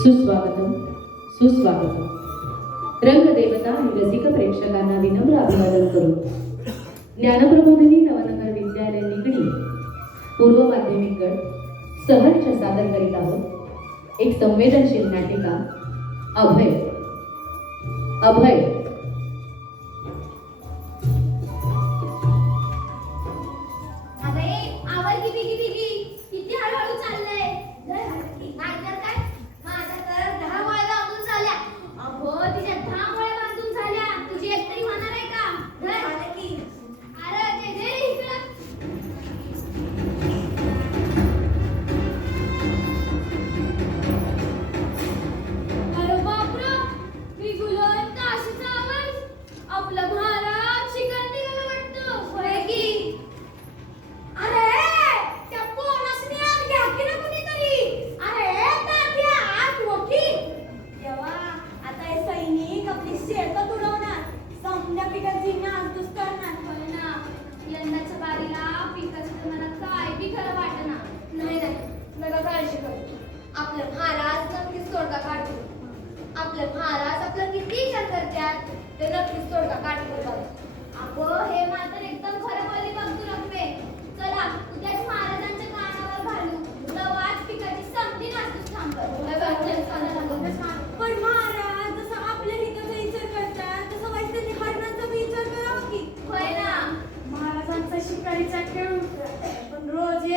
सुस्वागतम सुस्वागतम. रंगदेवता आणि रसिक प्रेक्षकांना विनम्र अभिवादन करू ज्ञानप्रबोधिनी नवनगर विद्यालय निगडी पूर्व माध्यमिक गट सहर्ष सादर करीत आहोत. एक संवेदनशील नाटिका अभय. अभय.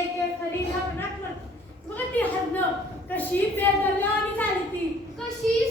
के खरी धापणात म्हणती हद्द कशी बेदल्या आणि झाली ती कशी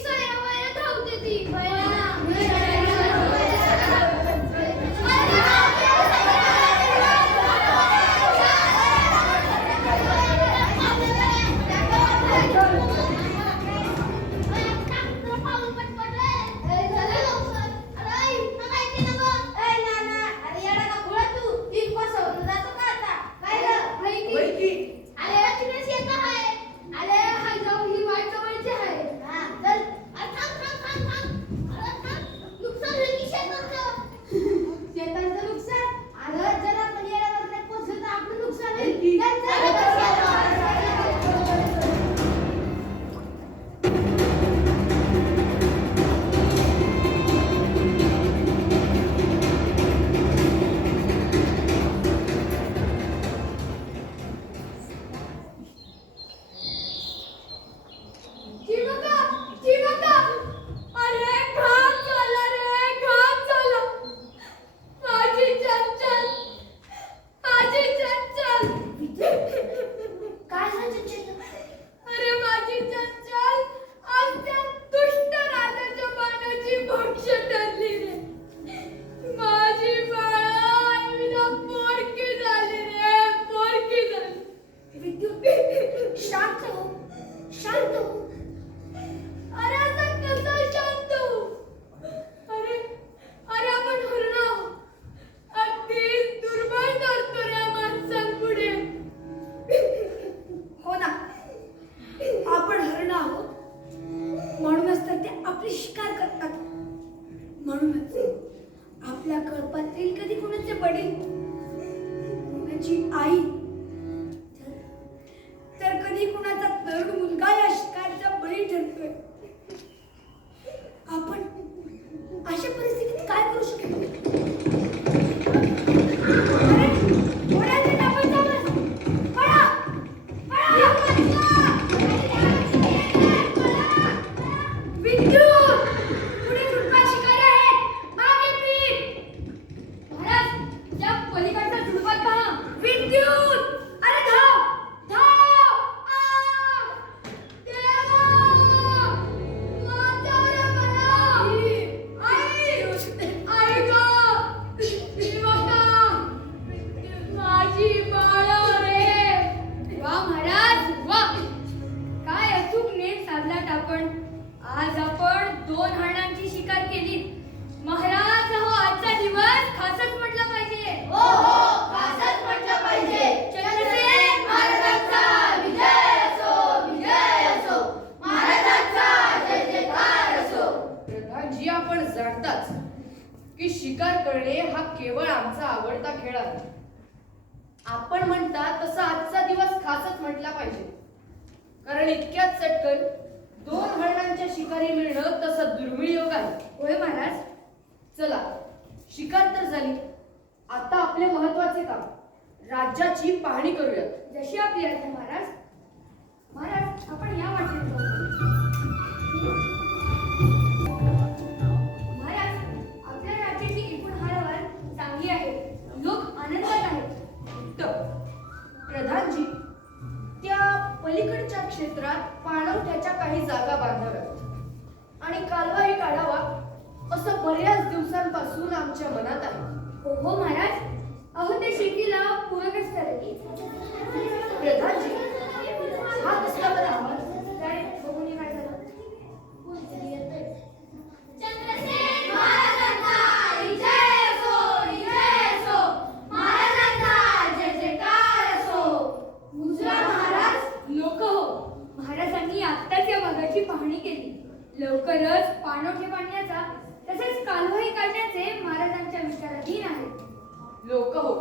you. कारण इतक्याच चटकन दोन हरणांच्या शिकारी मिळणं तसा दुर्मिळ योग आहे. होय महाराज? चला शिकार तर झाली. आता आपले महत्त्वाचे काम. राज्याची पाहणी करूयात. जशी आपली आहे महाराज. महाराज आपण या वाट पलीकडच्या क्षेत्रात पाणवठ्याच्या काही जागा बांधाव्यात. आणि कालवाही काढावा असं बऱ्याच दिवसांपासून आमच्या मनात आहे. हो हो महाराज. अहो ते शेतीला पूरकच ठरेल प्रधानजी हा कसला बरा आवाज काय बघून ये काय झालं चंद्रसेन महाराजांचा विजय असो विजय असो महाराजांचा जय जयकार असो मुजरा महाराज लोक हो महाराजांनी आत्ताच या भागाची पाहणी केली लवकरच पाणवठे बांधण्याचा तसेच कालवाही काढण्याचे महाराजांच्या विचाराधीन आहे लोक हो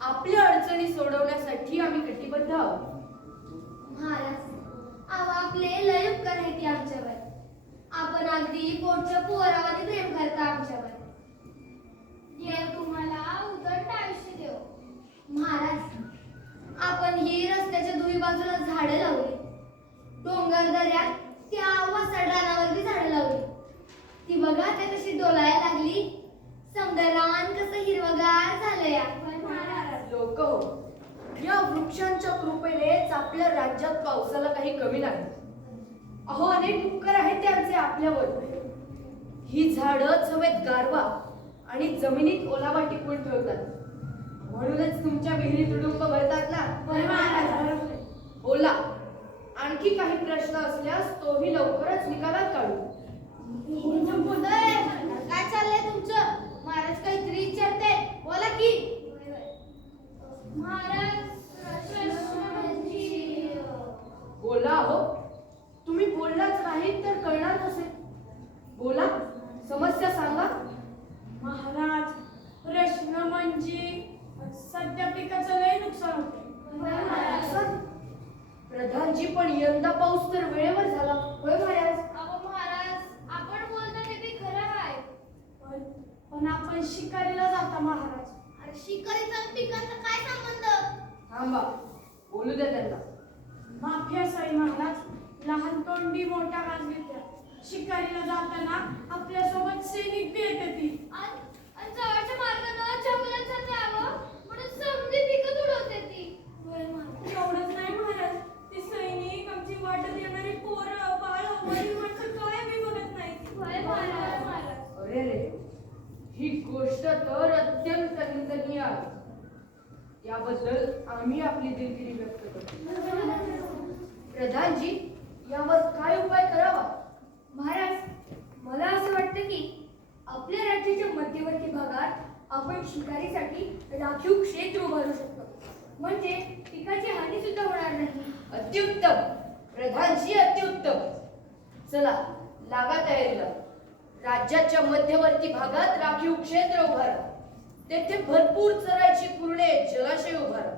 आपल्या अडचणी सोडवण्यासाठी आम्ही कटिबद्ध आहोत महाराज अहो आपले लय उपकार आहेत आमच्यावर आपण अगदी पोटच्या पोरावाने प्रेम करता आमच्यावर देव तुम्हाला उदंड आयुष्य देव महाराज आपण ही रस्त्याच्या दोन्ही बाजूला झाडं लावली डोंगर दऱ्यात त्या वसाड रानावर बी झाडं लावली ती बघा त्या कशी डोलायला लागली समजा रान कसं हिरवगार झालं या महाराज लोक हो या वृक्षांच्या कृपेनेच आपल्या राज्यात पावसाला काही कमी नाही. अहो अनेक उपकार आहेत त्यांचे आपल्यावर. ही झाडं हवेत गारवा आणि जमिनीत ओलावा टिकवून ठेवतात. म्हणूनच तुमच्या विहिरीत तुडुंब भरतात ना. बोला. आणखी काही प्रश्न असल्यास तोही लवकरच निकालात काढू. काय चाललंय तुमचं? महाराज काहीतरी विचारते बोला की. महाराज बोला हो. तुम्ही बोललाच नाही तर कळणार कसे? बोला समस्या सांगा. महाराज प्रश्न म्हणजे सध्या पिकाचं लय नुकसान होते? प्रधानजी पण यंदा पाऊस तर वेळेवर झाला. होय महाराज? अहो महाराज आपण बोलतो ते बी खरं आहे. पण पण आपण शिकारीला जाता महाराज. अरे शिकारीचा पिकांचा काय संबंध थांबा बोलू द्या त्यांना. माफिया साई महाराज लहान तोंडी मोठा घेत्या शिकारीला जाताना आपल्यासोबत सैनिक बी येते. ती जवळच्या मार्गानं जंगलात जाते म्हणून समजी पिकं तुडवते ती. एवढंच नाही महाराज. ते सैनिक आमची वाटत येणारी पोरं बाळ वडील माणसं काय बी बघत नाही. होय महाराज महाराज. अरे रे ही गोष्ट तर अत्यंत निंदनीय आहे. याबद्दल आम्ही आपली दिलगिरी व्यक्त करतो. प्रधानजी यावर काय उपाय करावा? महाराज मला असं वाटतं की आपल्या राज्याच्या मध्यवर्ती भागात आपण शिकारीसाठी राखीव क्षेत्र उभारू शकतो. म्हणजे पिकाची हानी सुद्धा होणार नाही. अत्युत्तम! प्रधानजी अत्युत्तम! चला लागा तयारीला. राज्याच्या मध्यवर्ती भागात राखीव क्षेत्र उभारा. तेथे भरपूर चरायची कुरणे जलाशय उभारा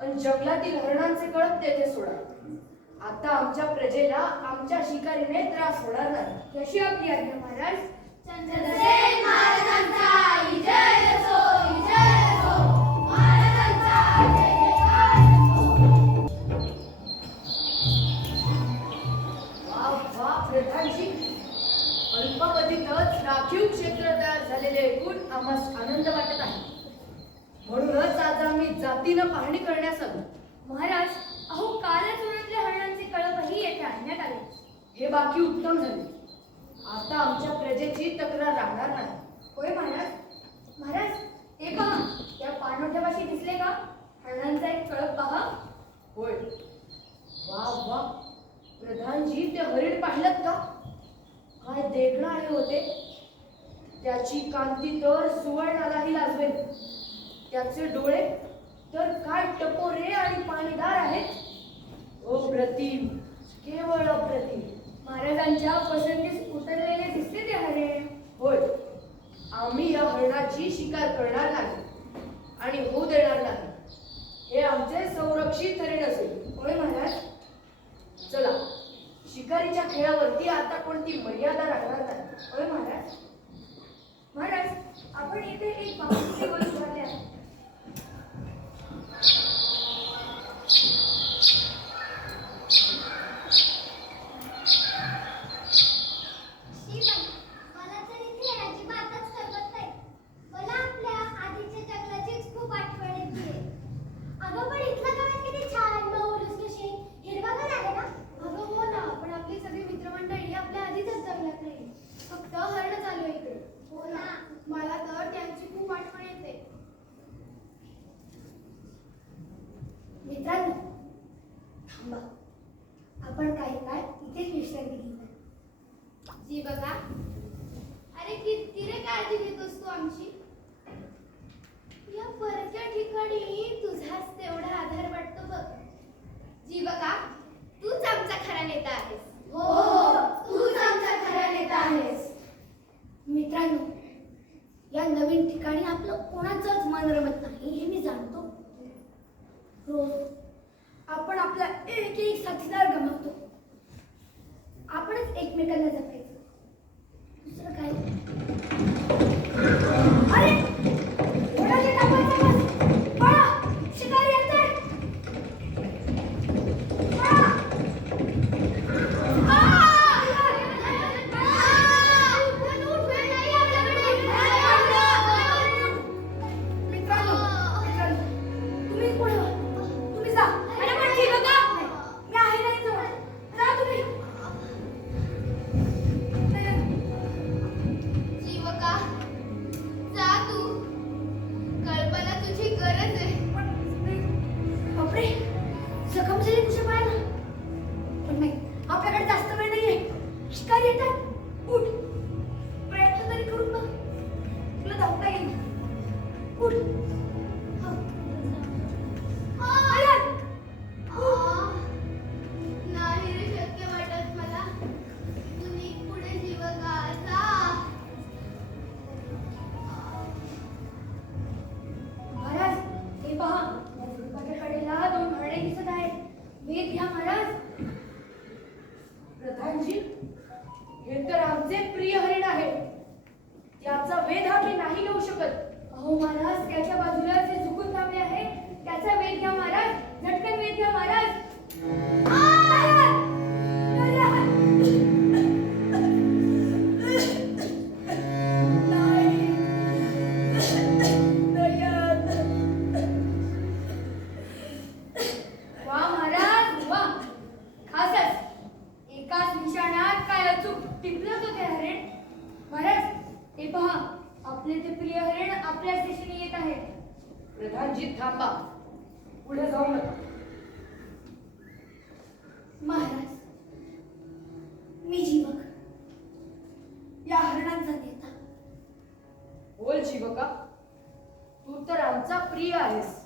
आणि जंगलातील हरणांचे कळप तेथे सोडा आता आमच्या प्रजेला आमच्या शिकारीने त्रास होणार नाही. जशी आपली आज्ञा महाराज? चंद्रसेन महाराजांचा विजय असो विजय असो महाराजांचा जय जयकार असो वा वा प्रधानजी. अल्पावधीतच राखीव क्षेत्र तयार झालेले ऐकून आम्हास आनंद वाटत आहे म्हणूनच आज आम्ही जातीनं पाहणी करण्यास आलो महाराज अहो कालच उडतल्या हरणांचे कळपही येथे आणण्यात आले. हे बाकी उत्तम झाले. आता आमच्या प्रजेची तक्रार राहणार नाही. होय महाराज? महाराज ते पहा त्या पाणवठ्यापाशी दिसले का? हरणांचा एक कळप पहा. होय. वा वा. प्रधानजी ते हरिण पाहिलं का? काय देखणं आले होते? त्याची कांती तर सुवर्णालाही लाजवेल. त्याचे डोळे तर काय टपोरे आणि पाणीदार आहेत? अप्रतिम. केवळ अप्रतिम. महाराजांच्या पसंतीस उतरलेले दिसते ते हरे. होय. आम्ही या हरणाची शिकार करणार नाही आणि होऊ देणार नाही. हे आमचे संरक्षित हरिण असेल होय महाराज? चला. शिकारीच्या खेळावरती आता कोणती मर्यादा राहणार नाही? होय महाराज? महाराज आपण इथे एक बाबा झाले आहे जी बघा. अरे किती रे काळजी घेतोस तू आमची? या परक्या ठिकाणी तुझाच तेवढा आधार वाटतो बघ. जी बघा तूच आमचा खरा नेता आहेस. हो, हो, हो तूच आमचा खरा नेता आहेस. मित्रांनो या नवीन ठिकाणी आपलं कोणाचंच मन रमत नाही हे मी जाणतो. हो आपण आपला एक एक साथीदार गमावतो. आपणच एकमेकांना जपायचं. あれ？días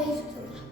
해 주소서.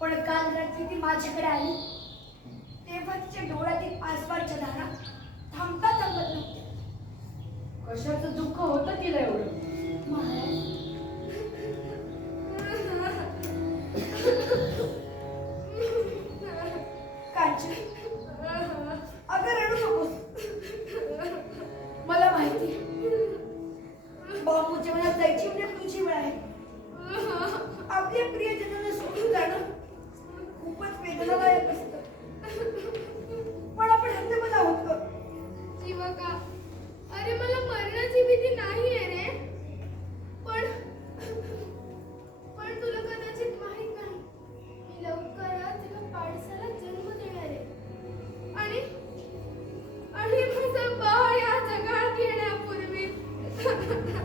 पण काल रात्री ती माझ्याकडे आली. तेव्हा तिच्या डोळ्यातील आसपासच्या धारा थांबता थांबत नव्हत्या. कशाचं दुःख होतं तिला एवढं? Maharaj Ha ha ha.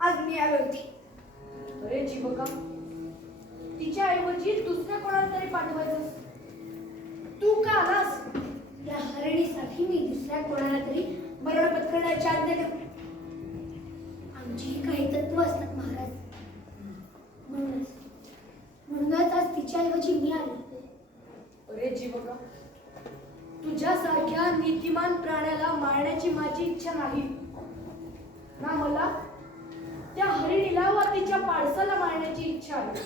आज मी आलो होती अरे बघा तिच्या ऐवजी दुसऱ्या कोणाला तरी पाठवायचं तू का आलास? या हरणीसाठी मी दुसऱ्या कोणाला तरी मरण पत्करण्याची आज्ञा देऊ. आमची काही तत्व असतात महाराज. म्हणूनच म्हणूनच आज तिच्याऐवजी मी आले. अरे बघा तुझ्यासारख्या नीतिमान प्राण्याला मारण्याची माझी इच्छा नाही. ना मला त्या हरिणीला वा तिच्या पाडसाला मारण्याची इच्छा आहे.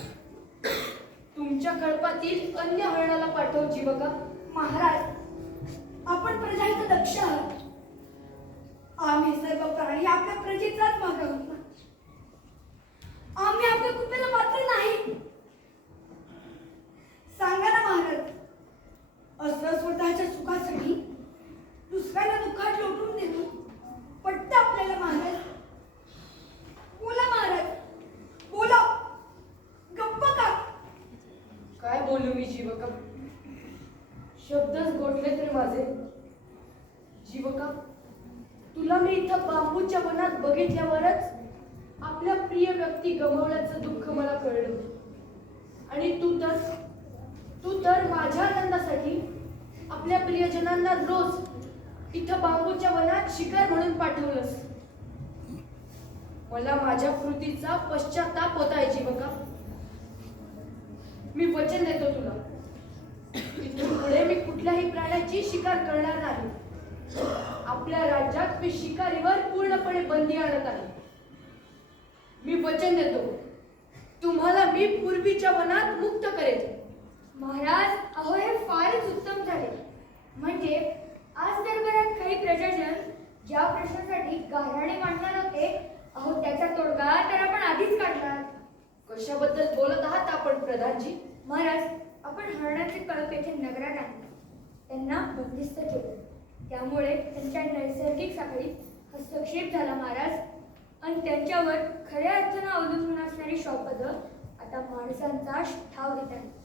तुमच्या कळपातील अन्य हरणाला पाठव बघा. महाराज आपण प्रजा इथं दक्ष आहात. आम्ही सर्व प्राणी आपल्या प्रजेचाच भाग आम्ही आपल्या कुत्र्याला मात्र नाही सांगा ना महाराज असं स्वतःच्या सुखासाठी दुसऱ्याला दुःखात लोटून देतो पटतं आपल्याला महाराज बोला महाराज बोला गप्प का काय बोलू मी जीवका शब्दच गोठले तरी माझे जीवका तुला मी इथं बांबूच्या वनात बघितल्यावरच आपल्या प्रिय व्यक्ती गमावल्याचं दुःख मला कळलं आणि तू तर तू तर माझ्या आनंदासाठी आपल्या प्रियजनांना रोज इथं बांबूच्या वनात शिकार म्हणून पाठवलंस मला माझ्या कृतीचा पश्चाताप होत आहे जीवका मी वचन देतो तुला इथून पुढे मी कुठल्याही प्राण्याची शिकार करणार नाही. आपल्या राज्यात मी शिकारीवर पूर्णपणे बंदी आणत आहे. मी वचन देतो. तुम्हाला मी पूर्वीच्या वनात मुक्त करेन. महाराज अहो हे फारच उत्तम झाले. म्हणजे आज दरबारात काही प्रजाजन ज्या प्रश्नासाठी गाऱ्हाणे मांडणार होते अहो त्याचा तोडगा तर आपण आधीच काढला कशाबद्दल बोलत आहात आपण प्रधानजी? महाराज आपण हरणाचे कळप येथे नगरात आणले त्यांना बंदिस्त केले. त्यामुळे त्यांच्या नैसर्गिक साखळीत हस्तक्षेप झाला महाराज. आणि त्यांच्यावर खऱ्या अर्थानं अवलंबून असणारी शौपद आता माणसांचा ठाव घेत आहे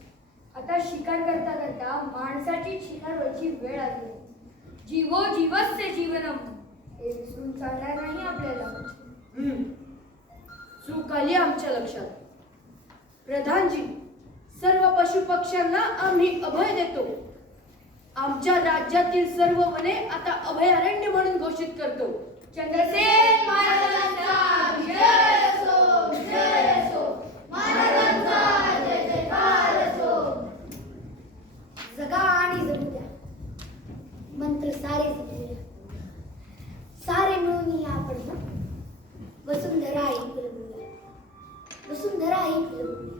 आता शिकार करता करता माणसाची शिकार व्हायची वेळ आली. जीवो जीवस्य जीवनम. हे विसरून चालणार नाही आपल्याला. चूक आली आमच्या लक्षात. प्रधानजी सर्व पशु पक्ष्यांना आम्ही अभय देतो. आमच्या राज्यातील सर्व वने आता अभयारण्य म्हणून घोषित करतो. चंद्रसेन महाराजांचा जगा आणि जगू मंत्र सारे जगू सारे मिळून या आपण वसुंधरा ही फुलवूया वसुंधरा ही फुलवूया